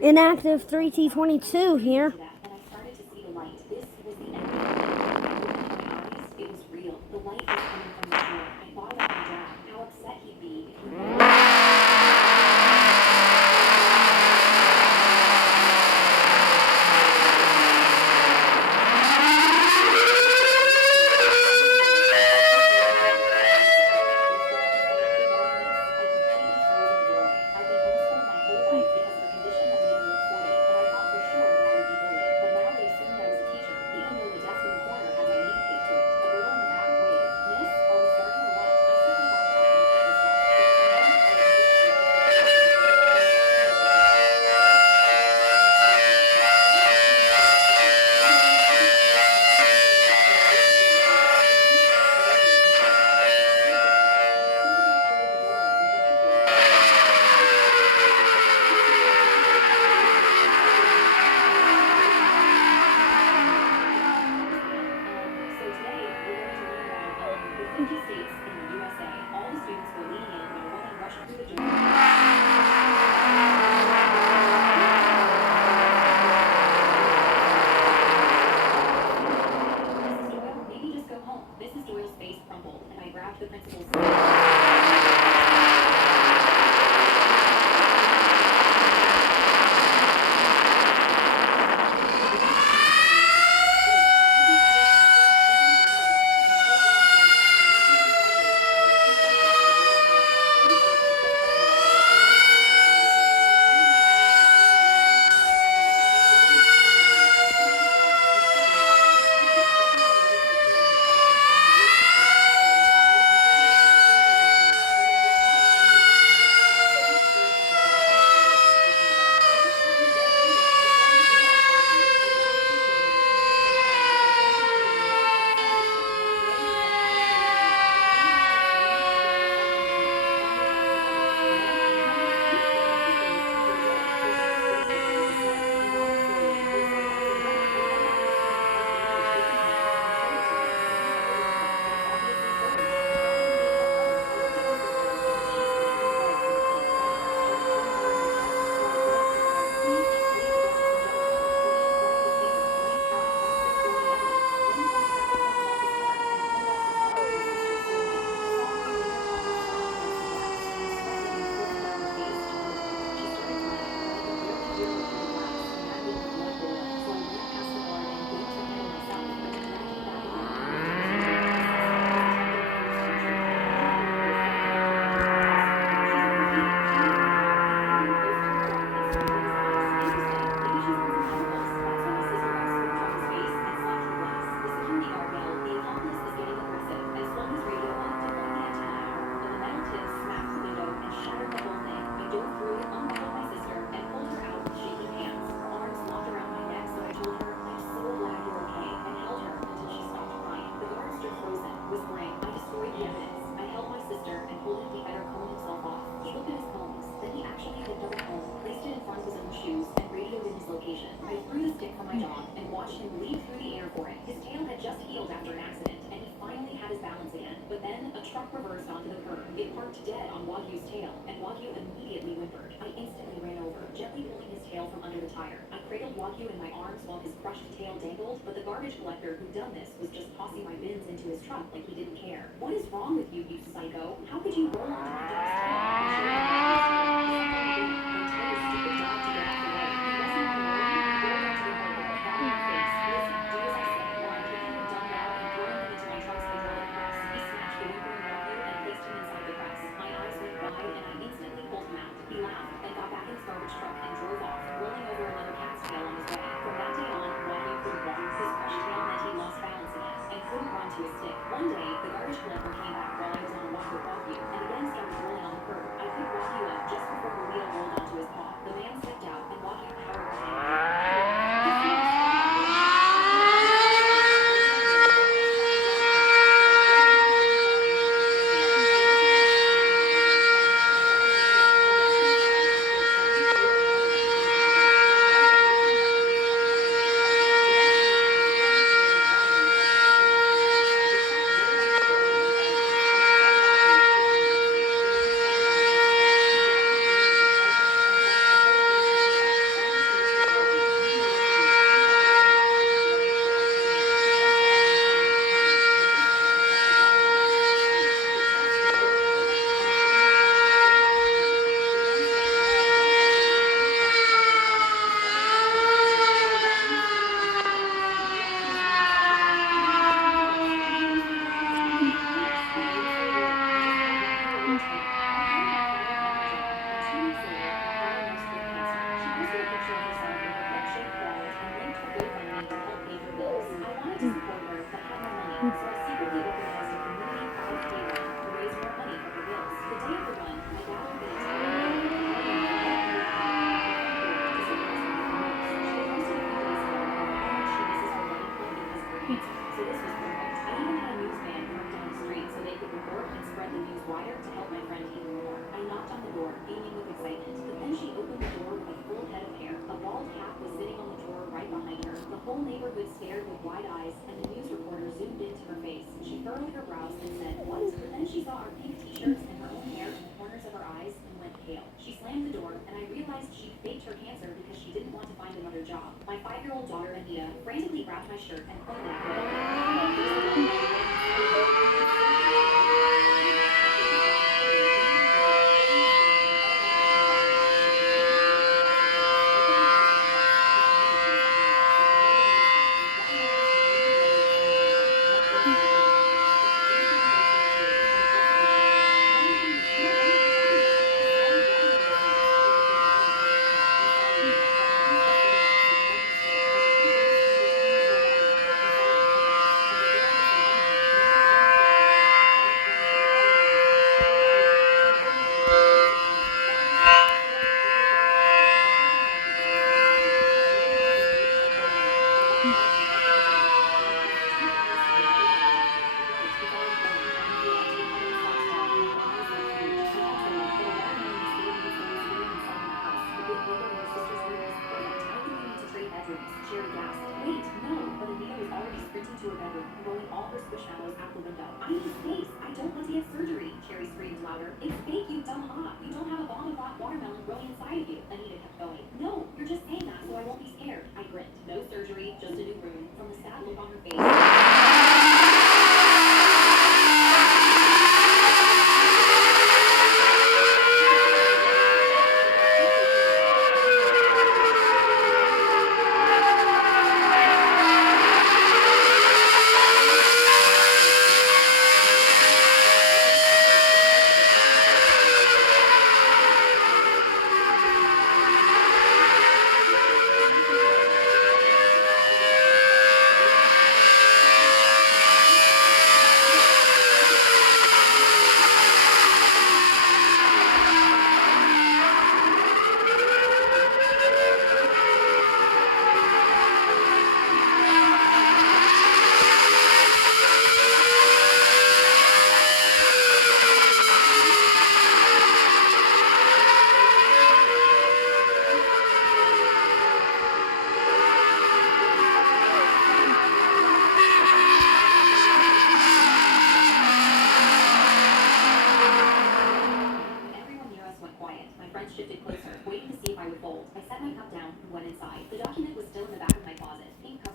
Inactive 3T22 here.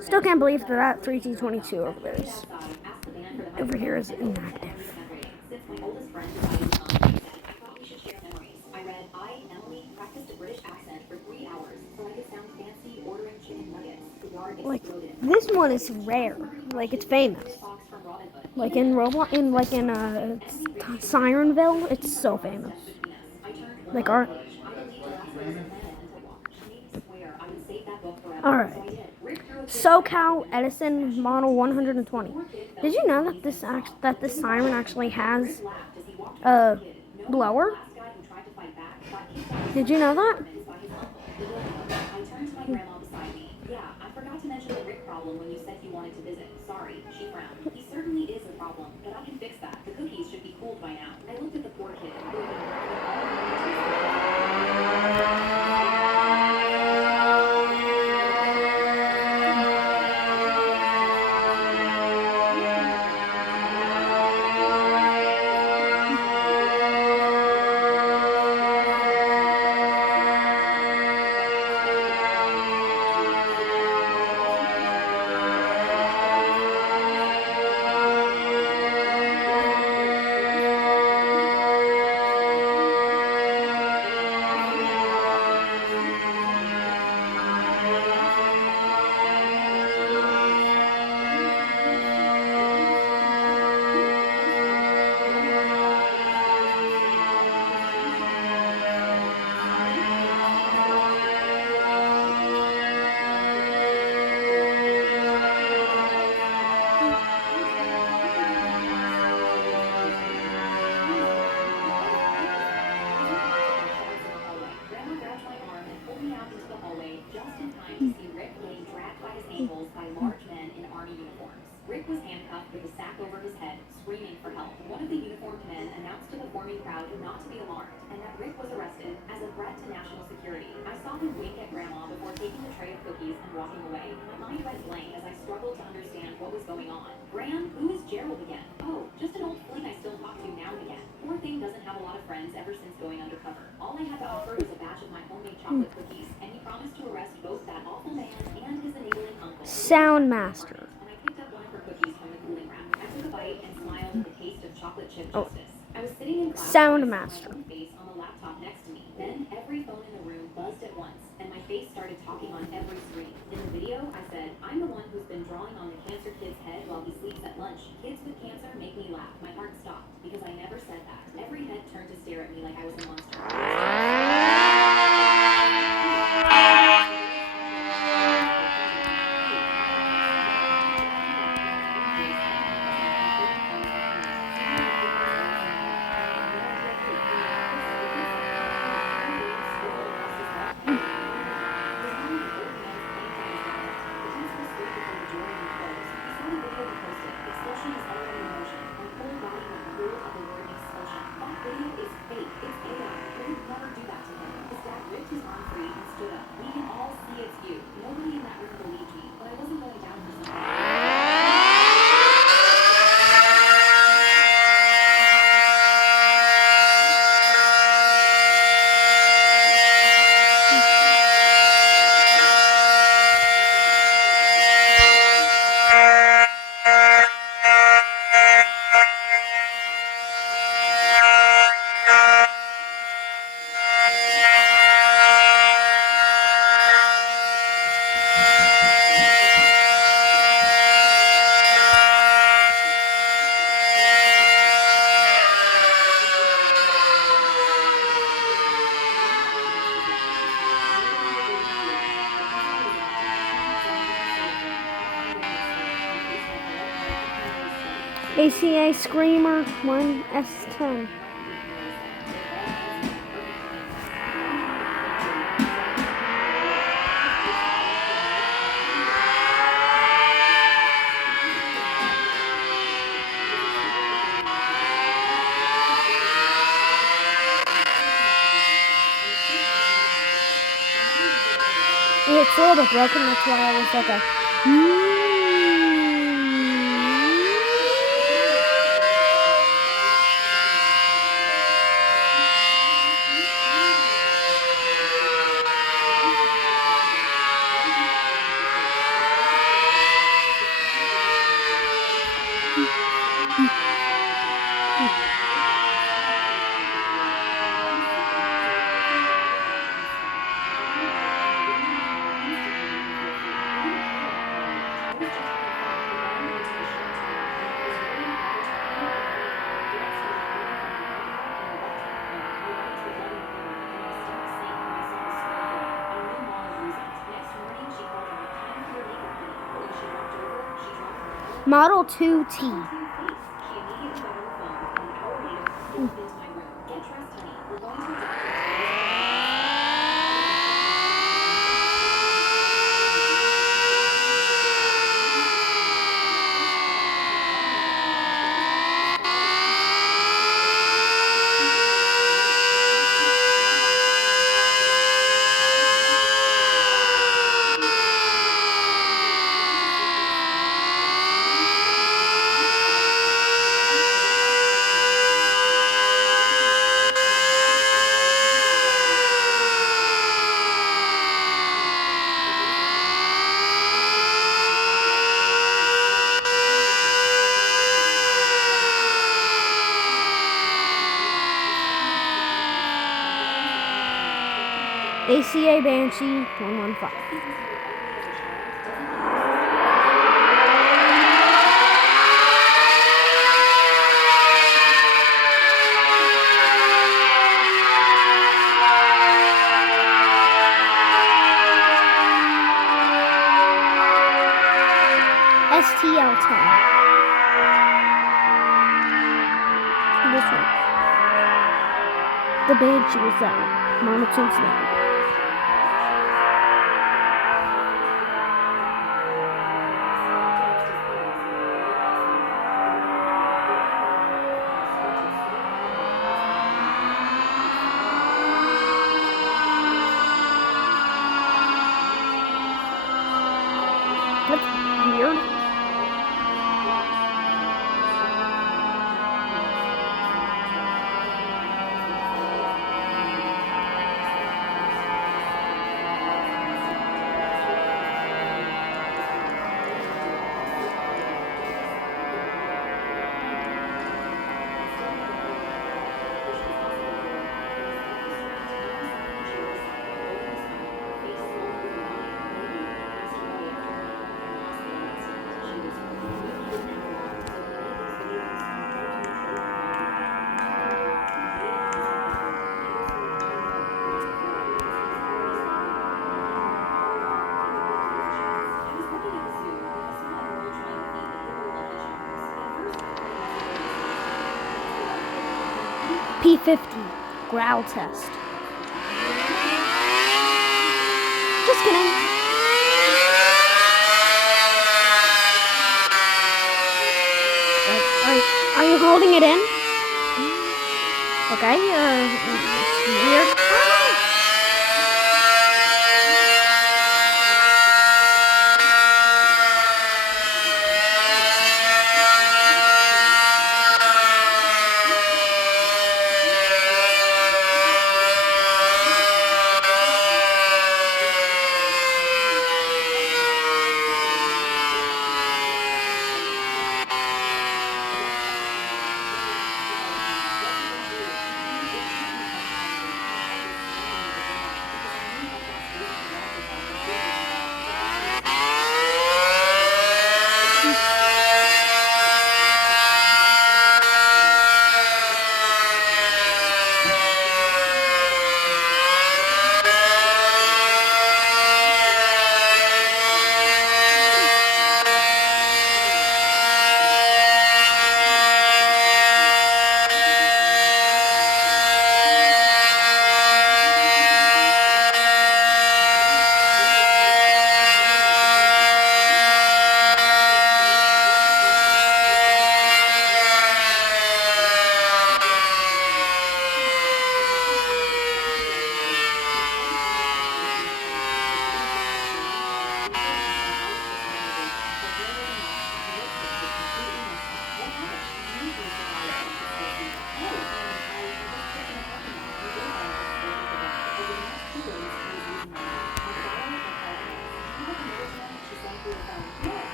Still can't believe that 3T22 over there is over here is inactive. Like this one is rare. Like it's famous. Like in Roblox, in Sirenville, it's so famous. Like our. All right. SoCal Edison Model 120. Did you know that this siren actually has a blower? Did you know that? not to be alarmed and that Rick was arrested as a threat to national security. I saw him wink at Grandma before taking the tray of cookies and walking away. My mind went blank as I struggled to understand what was going on. Gran, who is Gerald again? Oh, just an old fling I still talk to now and again. Poor thing doesn't have a lot of friends ever since going undercover. All I had to offer was a batch of my homemade chocolate cookies, and he promised to arrest both that awful man and his enabling uncle. Soundmaster. And I picked up one of her cookies from the cooling rack. I took a bite and smiled at the taste of chocolate chip justice. I was sitting in class Soundmaster. with my own face on the laptop next to me. Then every phone in the room buzzed at once, and my face started talking on every screen. In the video, I said, I'm the one who's been drawing on the cancer kid's head while he sleeps at lunch. Kids with cancer make me laugh. My heart stopped because I never said that. Every head turned to stare at me like I was a monster. ACA Screamer 1S10. It's a little bit broken, that's why I was like a Model 2T. ACA Banshee 115. STL10. This one. The Banshee was that one. Mama Cincinnati. 50 growl test. Just kidding. Are you holding it in? Okay, it's weird.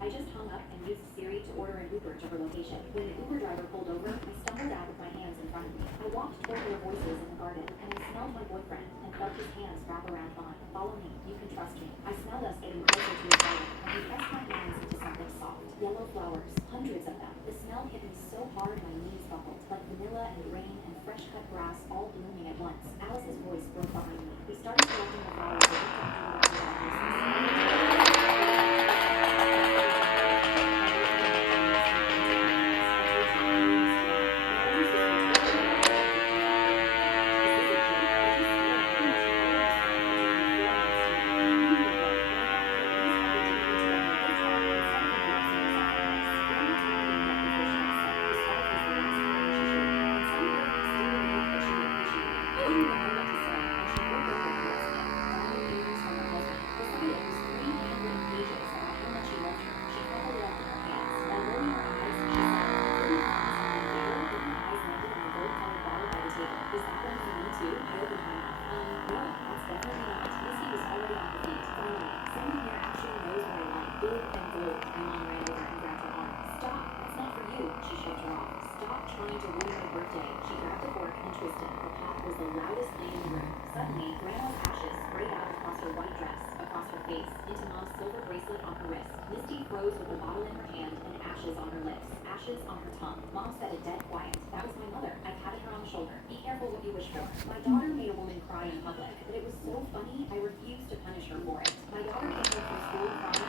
I just hung up and used Siri to order an Uber to her location. When the Uber driver pulled over, I stumbled out with my hands in front of me. I walked toward their voices in the garden, and I smelled my boyfriend and felt his hands wrap around mine. Follow me, you can trust me. I smelled us getting closer to each other, and he pressed my hands into something soft. Yellow flowers, hundreds of them. The smell hit me so hard my knees buckled, like vanilla and rain and fresh cut grass all blooming at once. Alice's voice broke behind me. We started collecting the flowers that looked like the Suddenly, Grandma's ashes sprayed out across her white dress, across her face, into Mom's silver bracelet on her wrist. Misty froze with the bottle in her hand and ashes on her lips, ashes on her tongue. Mom said it dead quiet. That was my mother. I patted her on the shoulder. Be careful what you wish for. My daughter made a woman cry in public, but it was so funny I refused to punish her for it. My daughter came home from school crying